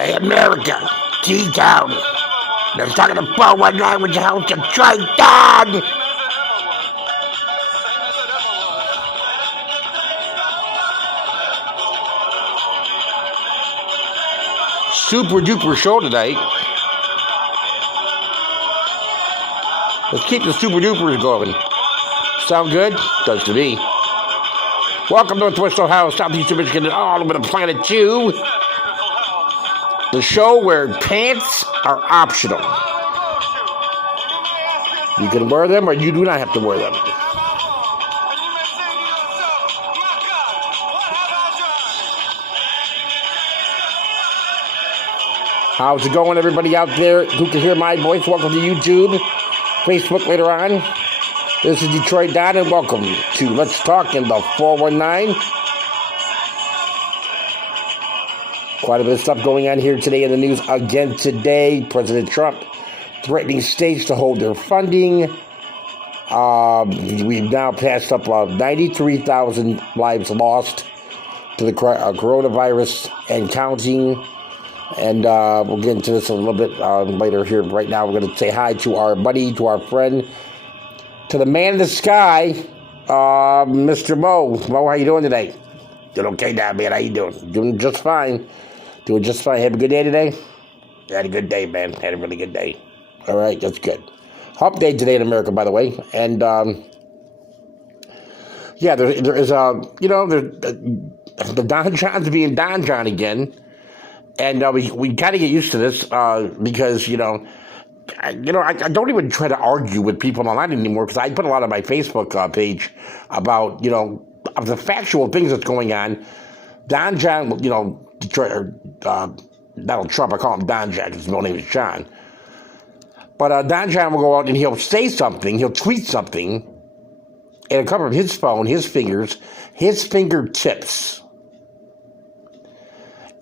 Hey, America, T-Town. They're talking to 419 with your host, Detroit Dog. Super duper show tonight. Let's keep the super dupers going. Sound good? Does to me. Welcome to Northwest Ohio, Southeastern Michigan, and all over the planet too. The show where pants are optional. You can wear them or you do not have to wear them. How's it going, everybody out there who can hear my voice? Welcome to YouTube, Facebook later on. This is Detroit Don, and welcome to Let's Talk in the 419. Quite a bit of stuff going on here today in the news. Again today, President Trump threatening states to hold their funding. We've now passed up 93,000 lives lost to the coronavirus and counting. And we'll get into this a little bit later here. Right now, we're going to say hi to our buddy, to our friend, to the man in the sky, Mr. Mo. Mo, how you doing today? Doing okay now, man. How you doing? Doing just fine. Doing just fine. Have a good day today? Had a good day, man. Had a really good day. All right, that's good. Hump Day today in America, by the way. And, yeah, there is, the Don John's being Don John again. And we kind of get used to this because, I don't even try to argue with people online anymore because I put a lot on my Facebook page about, of the factual things that's going on. Don John, Detroit, Donald Trump, I call him Don John because his middle name is John. But Don John will go out and he'll say something, he'll tweet something, and it'll come from his phone, his fingers, his fingertips.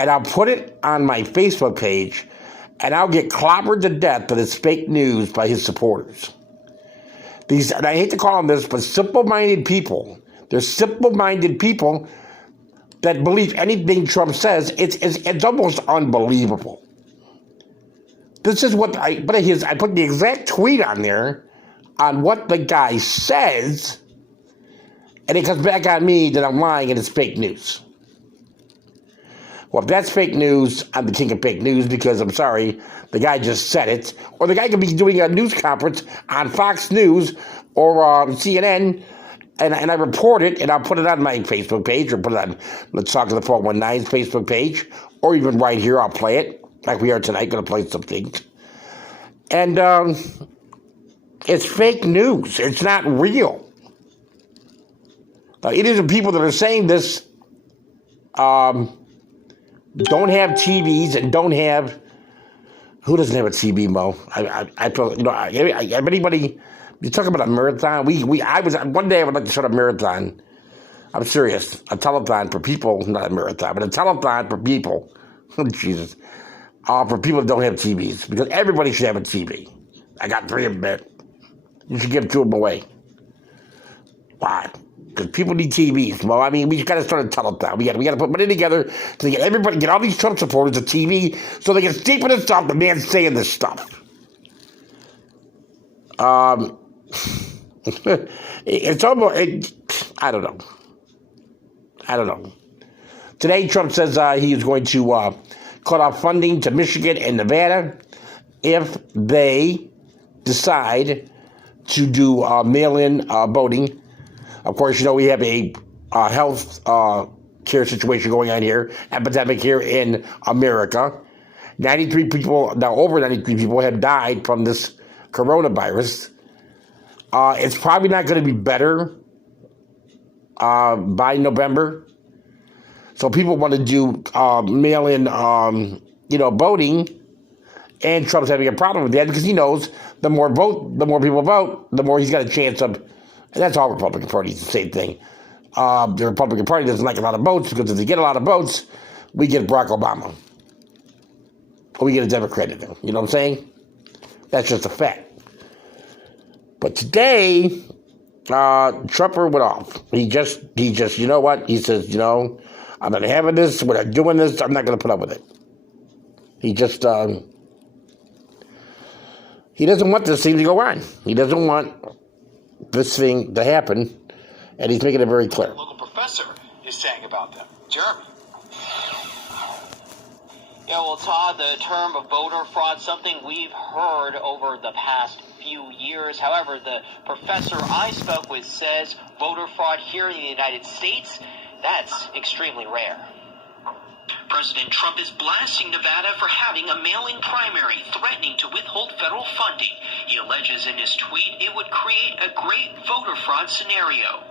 And I'll put it on my Facebook page, and I'll get clobbered to death that it's fake news by his supporters. And I hate to call them this, but simple-minded people. They're simple-minded people that believe anything Trump says. It's almost unbelievable. This is what I put the exact tweet on there on what the guy says, and it comes back on me that I'm lying and it's fake news. Well, if that's fake news, I'm the king of fake news because I'm sorry, the guy just said it. Or the guy could be doing a news conference on Fox News or CNN, and I report it, and I'll put it on my Facebook page or put it on Let's Talk to the 419's Facebook page, or even right here, I'll play it, like we are tonight, going to play some things. And it's fake news. It's not real. It is the people that are saying this don't have TVs and don't have. Who doesn't have a TV, Mo? I feel anybody. You talk about a marathon. One day I would like to start a marathon. I'm serious. A telethon for people, not a marathon, but a telethon for people. Oh, Jesus. For people that don't have TVs, because everybody should have a TV. I got 3 of them. You should give 2 of them away. Why? Because people need TVs. Well, I mean, we got to start a telethon. We got to put money together to get all these Trump supporters a TV so they can sleep in the stuff the man's saying this stuff. It's almost. I don't know. Today, Trump says he is going to cut off funding to Michigan and Nevada if they decide to do mail-in voting. Of course, we have a health care situation going on here, epidemic here in America. 93 people, now over 93 people have died from this coronavirus. It's probably not going to be better by November. So people want to do mail-in, voting, and Trump's having a problem with that because he knows the more people vote, the more he's got a chance of. And that's all Republican Party is the same thing. The Republican Party doesn't like a lot of votes because if they get a lot of votes, we get Barack Obama. Or we get a Democrat in there. You know what I'm saying? That's just a fact. But today, Trumper went off. He just, you know what? He says, I'm not having this. We're not doing this. I'm not going to put up with it. He just he doesn't want this thing to go on. He doesn't want this thing to happen, and he's making it very clear. A local professor is saying about them. Jeremy. Yeah, well, Todd, the term of voter fraud, something we've heard over the past few years. However, the professor I spoke with says voter fraud here in the United States, that's extremely rare. President Trump is blasting Nevada for having a mail-in primary, threatening to withhold federal funding. He alleges in his tweet it would create a great voter fraud scenario.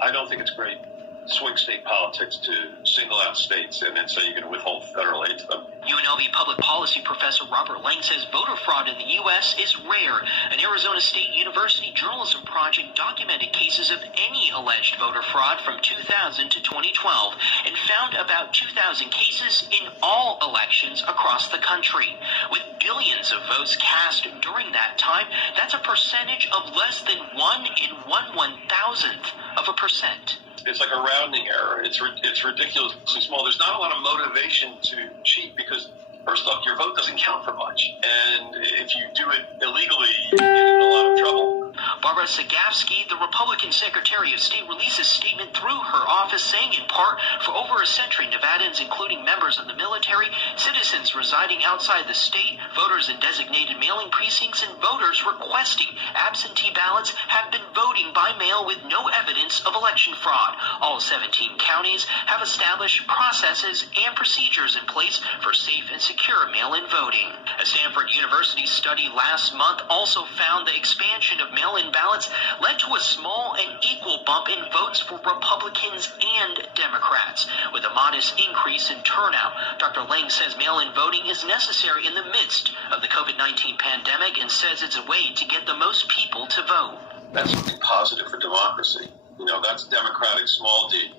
I don't think it's great swing state politics to single out states and then say you're going to withhold federal aid to them. UNLV public policy professor Robert Lang says voter fraud in the U.S. is rare. An Arizona State University journalism project documented cases of any alleged voter fraud from 2000 to 2012 and found about 2,000 cases in all elections across the country. With billions of votes cast during that time, that's a percentage of less than 1 in 1/1000th of a percent. It's like a rounding error. It's ridiculously small. There's not a lot of motivation to cheat because, first off, your vote doesn't count for much. And if you do it illegally, you get in a lot of trouble. Barbara Sagafsky, the Republican Secretary of State, released a statement through her office saying, in part, for over a century, Nevadans, including members of the military, citizens residing outside the state, voters in designated mailing precincts, and voters requesting absentee ballots have been voting by mail with no evidence of election fraud. All 17 counties have established processes and procedures in place for safe and secure mail-in voting. A Stanford University study last month also found the expansion of mail-in ballots led to a small and equal bump in votes for Republicans and Democrats, with a modest increase in turnout. Dr. Lang says mail-in voting is necessary in the midst of the COVID-19 pandemic and says it's a way to get the most people to vote. That's something positive for democracy. You know, that's Democratic small d.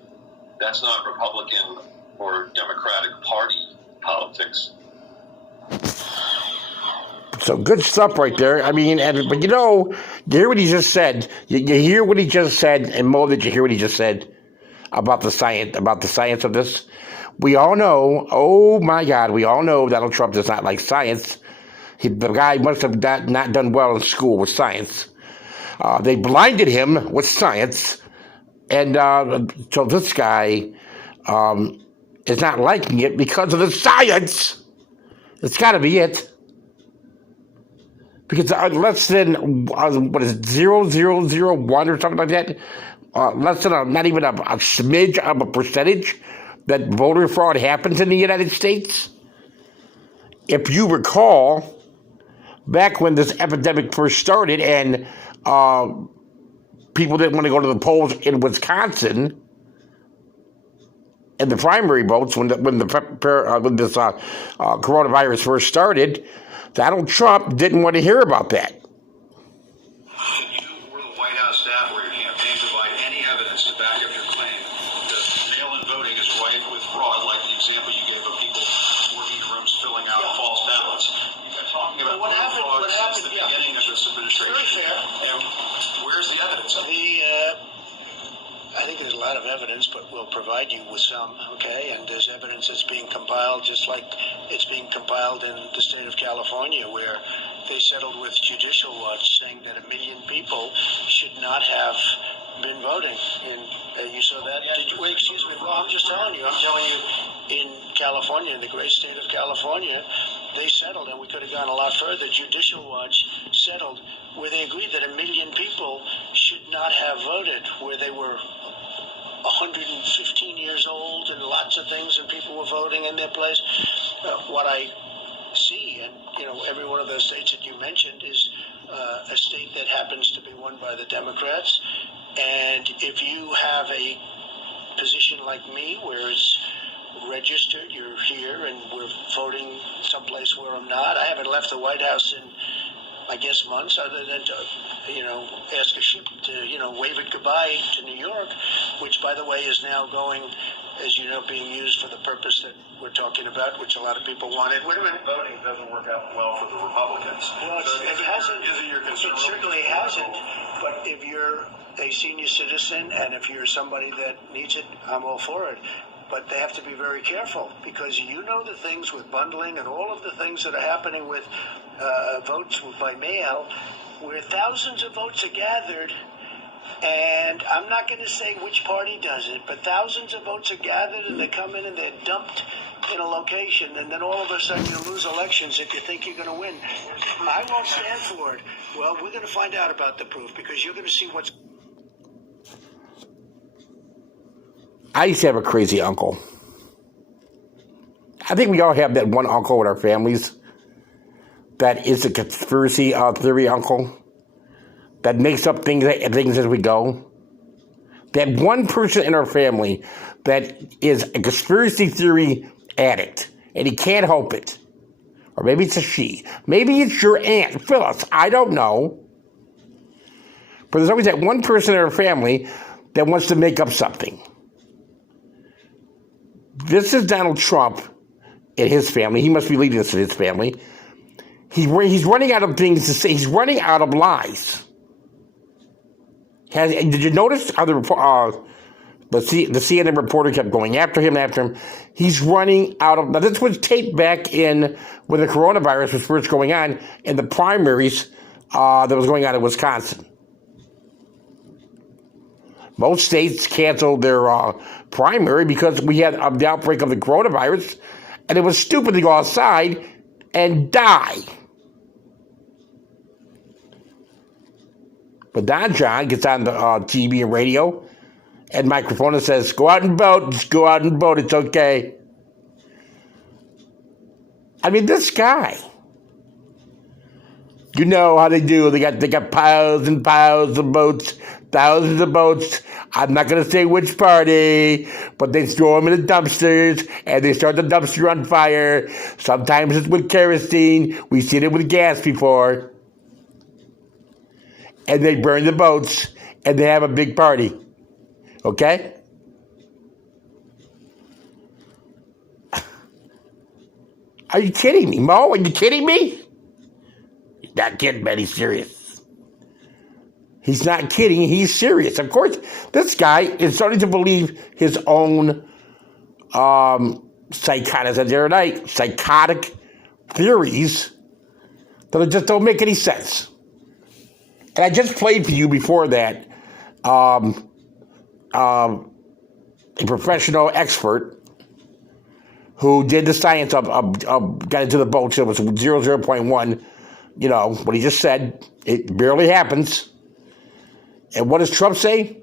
That's not Republican or Democratic Party politics. So good stuff right there. I mean, but you know, you hear what he just said. You hear what he just said, and Mo, did you hear what he just said about the science of this? We all know. Oh my God, we all know Donald Trump does not like science. The guy must have not done well in school with science. They blinded him with science, and so this guy is not liking it because of the science. It's got to be it. Because less than, what is it, 0.0001 or something like that? Less than not even a smidge of a percentage that voter fraud happens in the United States. If you recall, back when this epidemic first started and people didn't want to go to the polls in Wisconsin, in the primary votes, when this coronavirus first started, Donald Trump didn't want to hear about that. You were the White House staff where your campaign provide any evidence to back up your claim that mail-in voting is rife with fraud, like the example you gave of people working in rooms filling out false ballots. You've been talking about fraud since the beginning of this administration. Very fair. And where's the evidence? I think there's a lot of evidence, but we'll provide you with some, okay? And there's evidence that's being compiled just like it's being compiled in the state of California, where they settled with Judicial Watch saying that 1 million people should not have been voting. And you saw that? Wait, excuse me. Well, I'm just telling you. In California, in the great state of California, they settled, and we could have gone a lot further. Judicial Watch settled where they agreed that 1 million people should not have voted, where they were 115 years old and lots of things, and people were voting in their place. What I see, and every one of those states that you mentioned is a state that happens to be won by the Democrats. And if you have a position like me, where it's registered, you're here, and we're voting someplace where I'm not. I haven't left the White House in, I guess, months, other than to, ask a ship to, wave it goodbye to New York, which, by the way, is now going, as you know, being used for the purpose that we're talking about, which a lot of people wanted. Wait a minute. Voting doesn't work out well for the Republicans. Well, it hasn't. Isn't your concern? It certainly hasn't. But if you're a senior citizen and if you're somebody that needs it, I'm all for it. But they have to be very careful, because you know the things with bundling and all of the things that are happening with votes by mail, where thousands of votes are gathered, and I'm not going to say which party does it, but thousands of votes are gathered and they come in and they're dumped in a location, and then all of a sudden you lose elections if you think you're going to win. I won't stand for it. Well, we're going to find out about the proof, because you're going to see what's... I used to have a crazy uncle. I think we all have that one uncle in our families that is a conspiracy theory uncle that makes up things as we go. That one person in our family that is a conspiracy theory addict, and he can't help it. Or maybe it's a she. Maybe it's your Aunt Phyllis. I don't know. But there's always that one person in our family that wants to make up something. This is Donald Trump and his family. He must be leading this in his family. He's running out of things to say. He's running out of lies. Did you notice how the CNN reporter kept going after him? He's running out of... Now, this was taped back in when the coronavirus was first going on in the primaries that was going on in Wisconsin. Most states canceled their primary because we had the outbreak of the coronavirus, and it was stupid to go outside and die. But Don John gets on the TV and radio and microphone and says, go out and vote, just go out and vote, it's okay. I mean, this guy, you know how they do. They got piles and piles of votes, thousands of votes. I'm not going to say which party, but they throw them in the dumpsters, and they start the dumpster on fire. Sometimes it's with kerosene. We've seen it with gas before. And they burn the votes, and they have a big party. Okay? Are you kidding me, Mo? Are you kidding me? He's not kidding, man. He's serious. He's not kidding. He's serious. Of course, this guy is starting to believe his own psychotic theories that just don't make any sense. And I just played for you before that a professional expert who did the science of got into the votes. It was 0.1. You know, what he just said, it barely happens. And what does Trump say?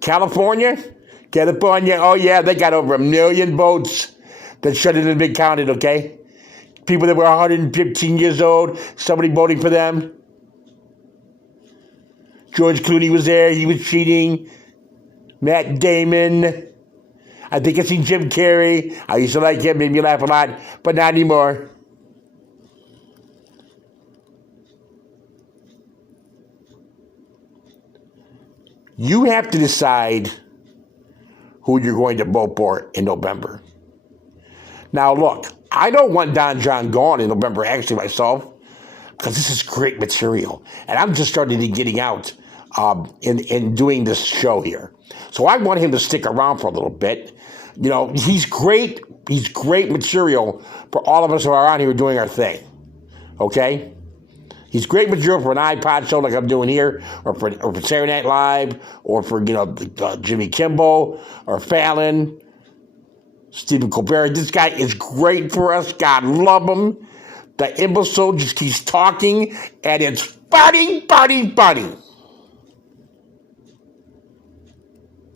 California, oh yeah, they got over 1 million votes that shouldn't have been counted, okay? People that were 115 years old, somebody voting for them. George Clooney was there, he was cheating. Matt Damon. I think I seen Jim Carrey. I used to like him, made me laugh a lot, but not anymore. You have to decide who you're going to vote for in November. Now, look, I don't want Don John gone in November, actually, myself, because this is great material. And I'm just starting to getting out in doing this show here. So I want him to stick around for a little bit. You know, he's great. He's great material for all of us who are out here doing our thing. Okay? He's great material for an iPod show like I'm doing here, or for Saturday Night Live, or for, Jimmy Kimmel, or Fallon, Stephen Colbert. This guy is great for us. God love him. The imbecile just keeps talking, and it's funny.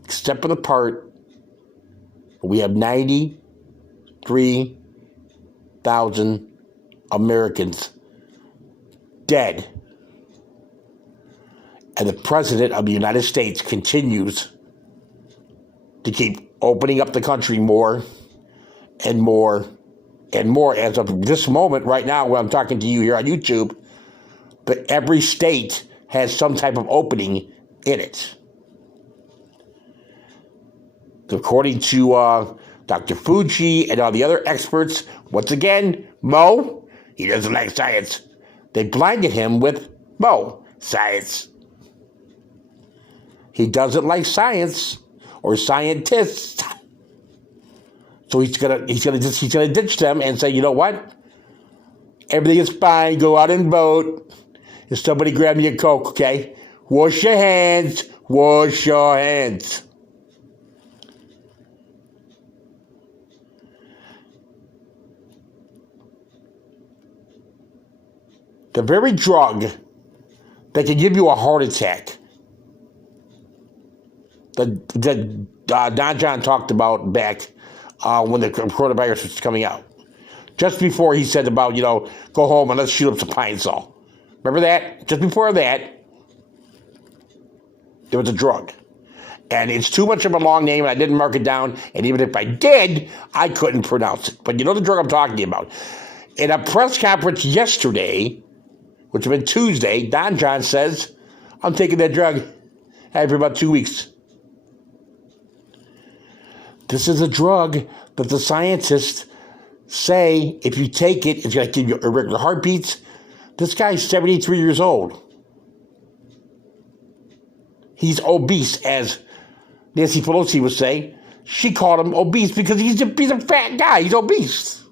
Except for the part where we have 93,000 Americans dead. And the President of the United States continues to keep opening up the country more and more and more. As of this moment, right now, when I'm talking to you here on YouTube, that every state has some type of opening in it. According to Dr. Fauci and all the other experts, once again, Mo, he doesn't like science. They blinded him with Mo, science. He doesn't like science or scientists. So he's gonna ditch them and say, you know what? Everything is fine. Go out and vote. If somebody grab me a Coke, okay? Wash your hands. Wash your hands. The very drug that can give you a heart attack that Don John talked about back when the coronavirus was coming out. Just before he said about, go home and let's shoot up some Pine Sol. Remember that? Just before that, there was a drug. And it's too much of a long name, and I didn't mark it down. And even if I did, I couldn't pronounce it. But you know the drug I'm talking about. In a press conference yesterday, which had been Tuesday, Don John says, I'm taking that drug. I had it for about 2 weeks. This is a drug that the scientists say if you take it, it's going to give you irregular heartbeats. This guy's 73 years old. He's obese, as Nancy Pelosi would say. She called him obese because he's a fat guy. He's obese.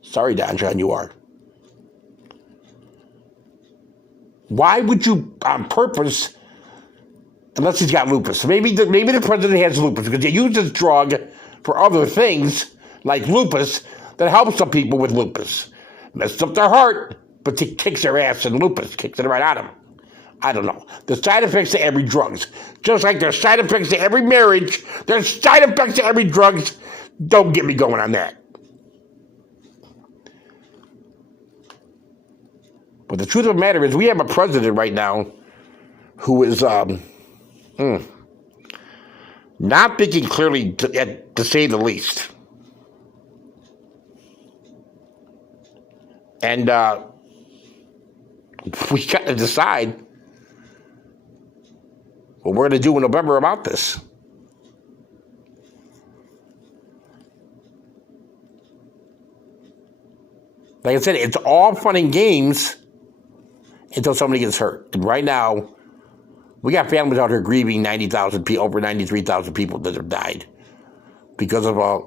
Sorry, Don John, you are. Why would you, on purpose, unless he's got lupus? Maybe the president has lupus because they use this drug for other things, like lupus, that helps some people with lupus. Messes up their heart, but it kicks their ass in lupus, kicks it right out of them. I don't know. There's side effects to every drugs. Just like there's side effects to every marriage, there's side effects to every drugs. Don't get me going on that. But the truth of the matter is we have a president right now who is not thinking clearly, to say the least. And we got to decide what we're going to do in November about this. Like I said, it's all fun and games until somebody gets hurt. And right now, we got families out here grieving 90,000 people, over 93,000 people that have died because of a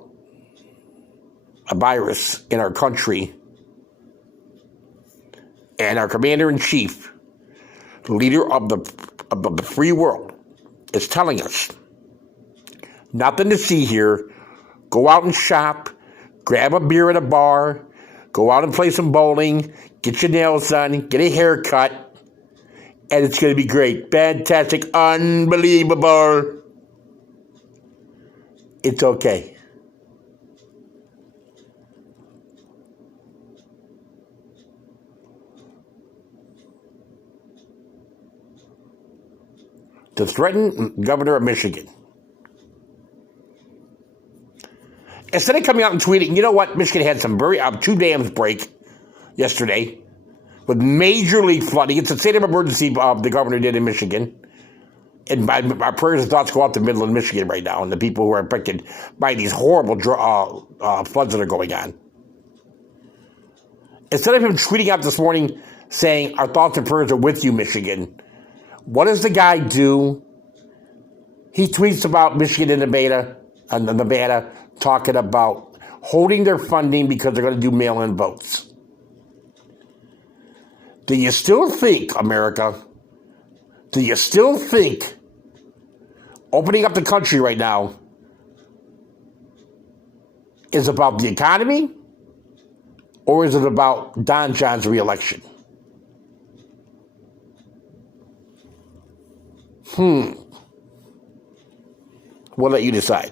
virus in our country. And our commander-in-chief, the leader of the free world, is telling us, nothing to see here. Go out and shop, grab a beer at a bar, go out and play some bowling, get your nails done, get a haircut, and it's going to be great. Fantastic, unbelievable. It's okay. To threaten governor of Michigan. Instead of coming out and tweeting, you know what? Michigan had some 2 dams break yesterday with major league flooding. It's a state of emergency the governor did in Michigan. And our prayers and thoughts go out to Midland, Michigan right now and the people who are affected by these horrible floods that are going on. Instead of him tweeting out this morning saying, our thoughts and prayers are with you, Michigan, what does the guy do? He tweets about Michigan and Nevada talking about holding their funding because they're going to do mail-in votes. Do you still think, America, opening up the country right now is about the economy, or is it about Don John's reelection? We'll let you decide.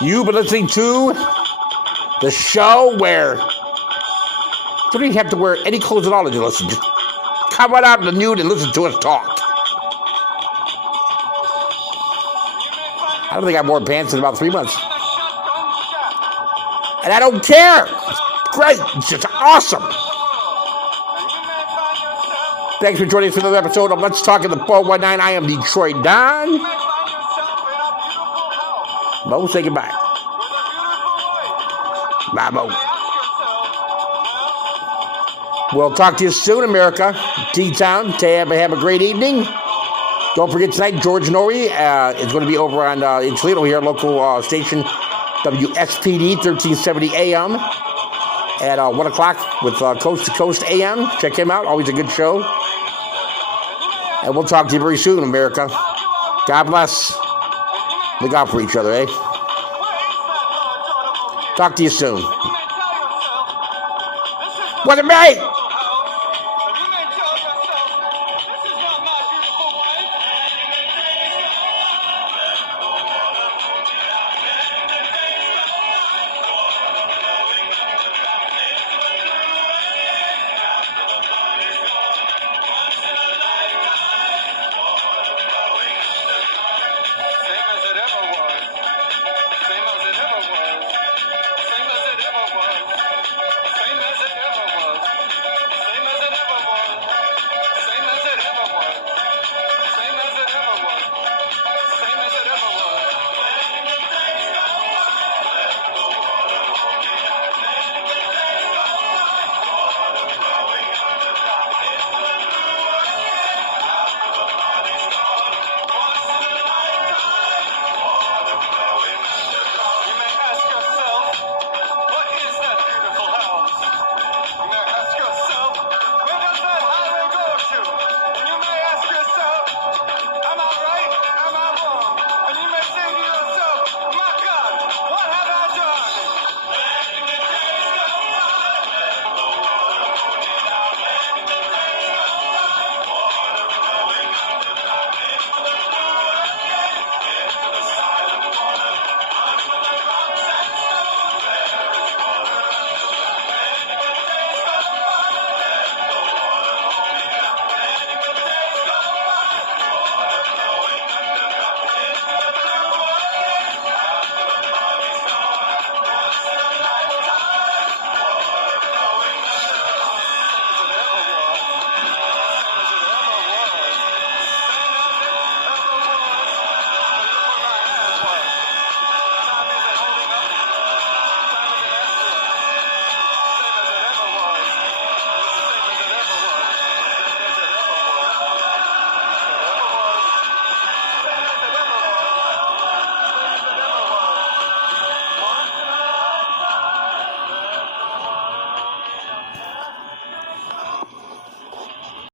You've been listening to the show where you don't even have to wear any clothes at all to listen. Just come right out in the nude and listen to us talk. I don't think I've worn pants in about 3 months. And I don't care. It's great. It's just awesome. Thanks for joining us for another episode of Let's Talk in the 419. I am Detroit Don. Mo, say goodbye. Bye, Mo. We'll talk to you soon, America. T-Town, have a great evening. Don't forget tonight, George Norrie is going to be over on in Toledo here, local station WSPD 1370 AM at 1 o'clock with Coast to Coast AM. Check him out. Always a good show. And we'll talk to you very soon, America. God bless. Look out for each other, eh? Talk to you soon. What a mate!